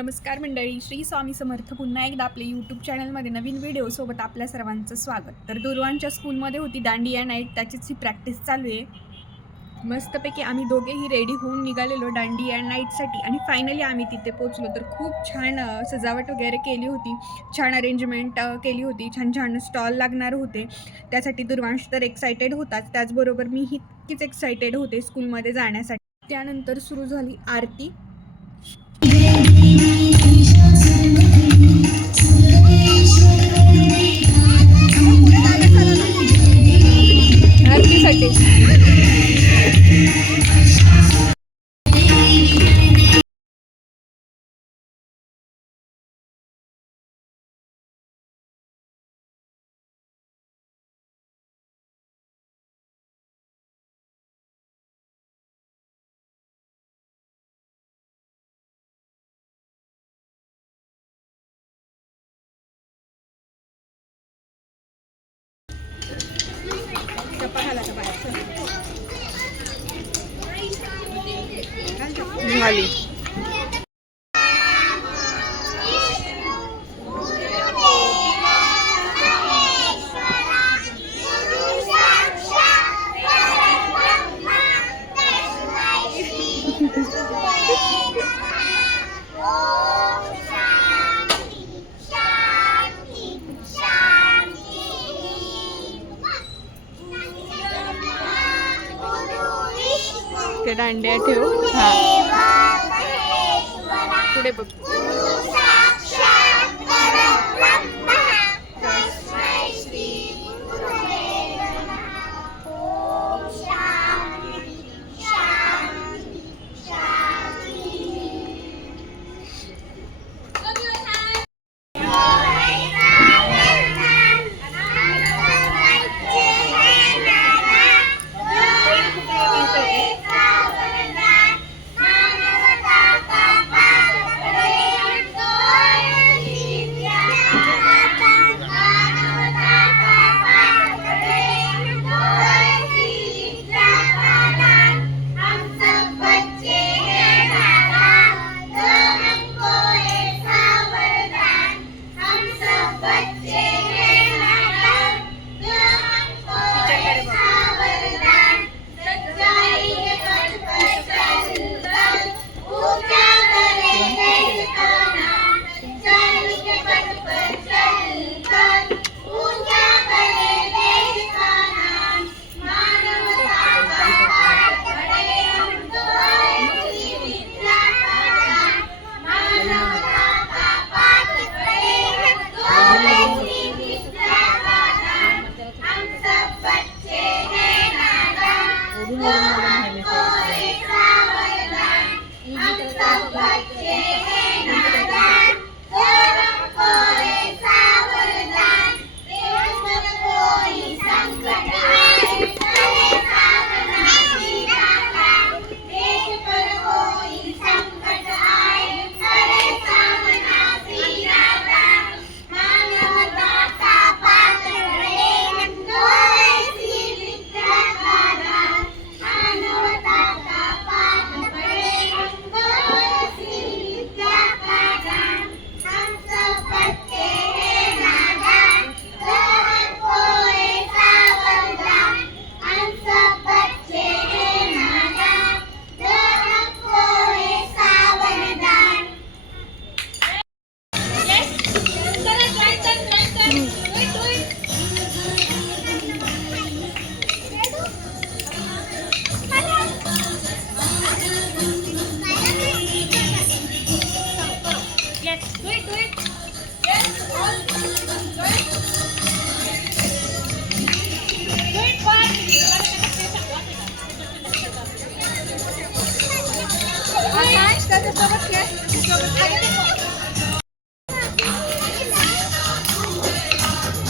नमस्कार मंडळी, श्री स्वामी समर्थ. पुन्हा एकदा आपल्या यूट्यूब चॅनलमध्ये नवीन व्हिडिओसोबत आपल्या सर्वांचं स्वागत. तर दुर्वांच्या स्कूलमध्ये होती दांडिया नाईट, त्याचीच ही प्रॅक्टिस चालू आहे. मस्तपैकी आम्ही दोघेही रेडी होऊन निघालेलो दांडिया नाईटसाठी आणि फायनली आम्ही तिथे पोचलो. तर खूप छान सजावट वगैरे केली होती, छान अरेंजमेंट केली होती, छान छान स्टॉल लागणार होते. त्यासाठी दुर्वांश तर एक्सायटेड होताच, त्याचबरोबर मी ही इतकीच एक्सायटेड होते स्कूलमध्ये जाण्यासाठी. त्यानंतर सुरू झाली आरती. झाली. ते दांड्या ठेव. पुढे बघ.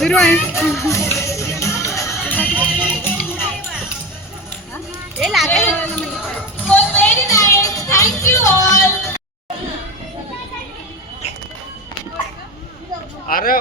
Zero आहे. Very nice. Thank you all. अरे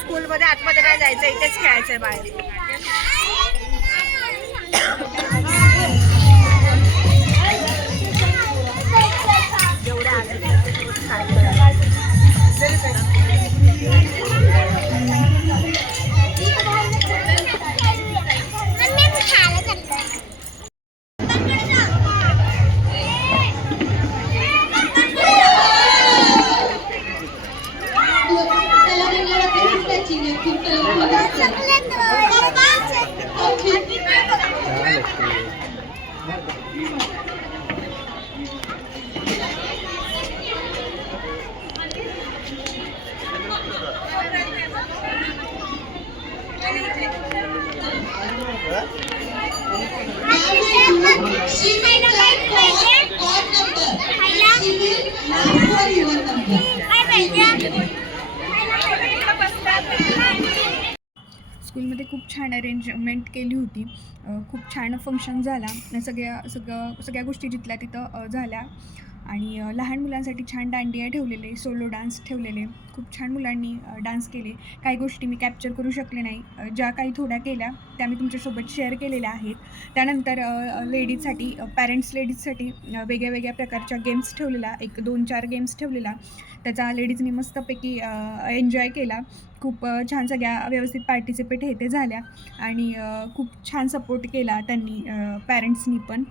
स्कूलमध्ये आतमध्ये नाही जायचं, इथेच खेळायचंय बाहेर. स्कूलमध्ये खूप छान अरेंजमेंट केली होती. खूप छान फंक्शन झाला. सगळ्या गोष्टी जिथल्या तिथं झाल्या. आणि लहान मुलांसाठी छान दांडिया ठेवलेले, सोलो डान्स ठेवलेले. खूप छान मुलांनी डान्स केले. काही गोष्टी मी कॅप्चर करू शकले नाही. ज्या काही थोड्या केल्या त्या मी तुमच्यासोबत शेअर केलेल्या आहेत. त्यानंतर लेडीजसाठी, पॅरेंट्स लेडीजसाठी वेगळ्या वेगळ्या प्रकारच्या गेम्स ठेवलेल्या, 1-2-4 गेम्स ठेवलेला. त्याचा लेडीजनी मस्तपैकी एन्जॉय केला. खूप छान सगळ्या व्यवस्थित पार्टिसिपेट हे ते झाल्या. आणि खूप छान सपोर्ट केला त्यांनी, पॅरेंट्सनी पण.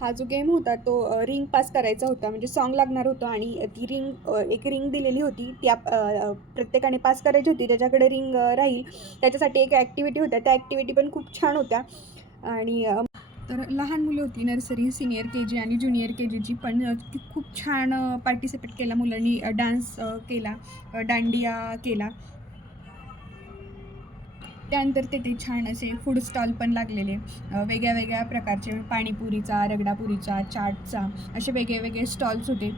हा जो गेम होता तो रिंग पास करायचा होता. म्हणजे सॉन्ग लागणार होतं आणि ती एक रिंग दिलेली होती. ती प्रत्येकाने पास करायची होती. ज्याच्याकडे रिंग राहील त्याच्यासाठी एक ॲक्टिव्हिटी होत्या. त्या ॲक्टिव्हिटी पण खूप छान होत्या. आणि तर लहान मुलं होती, नर्सरी, सिनियर KG आणि ज्युनियर KGची, पण ती खूप छान पार्टिसिपेट केला मुलांनी. डान्स केला, दांडिया केला. त्यानंतर तिथे छान असे फूड स्टॉल पण लागलेले, वेगळ्या वेगळ्या प्रकारचे, पाणीपुरीचा, रगडापुरीचा, चाटचा, असे वेगळे वेगळे स्टॉल्स होते.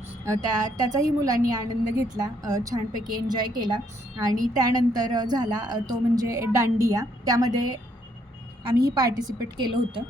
त्याचाही मुलांनी आनंद घेतला, छानपैकी एन्जॉय केला. आणि त्यानंतर झाला तो म्हणजे दांडिया. त्यामध्ये आम्हीही पार्टिसिपेट केलं होतं.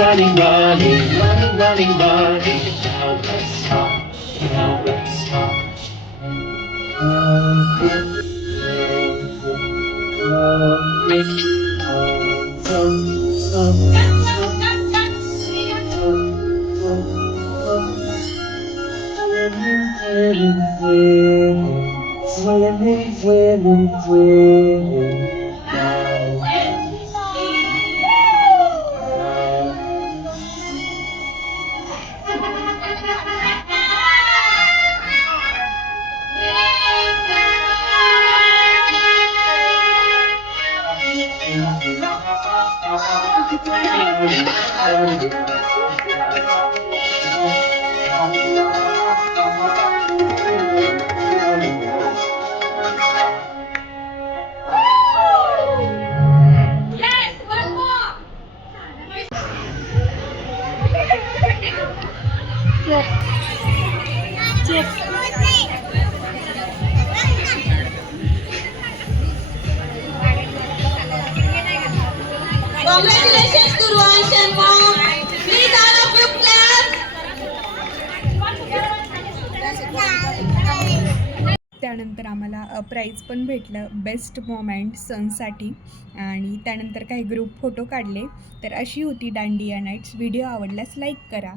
Running, running, running, running, running. Now let's start. Now let's start. Congratulations to Ruansh and mom. Please all of you clap. त्यानंतर आम्हाला प्राईज पण भेटलं बेस्ट मॉम अँड सनसाठी. आणि त्यानंतर काही ग्रुप फोटो काढले. तर अशी होती दांडिया नाईट्स. व्हिडिओ आवडल्यास लाईक करा.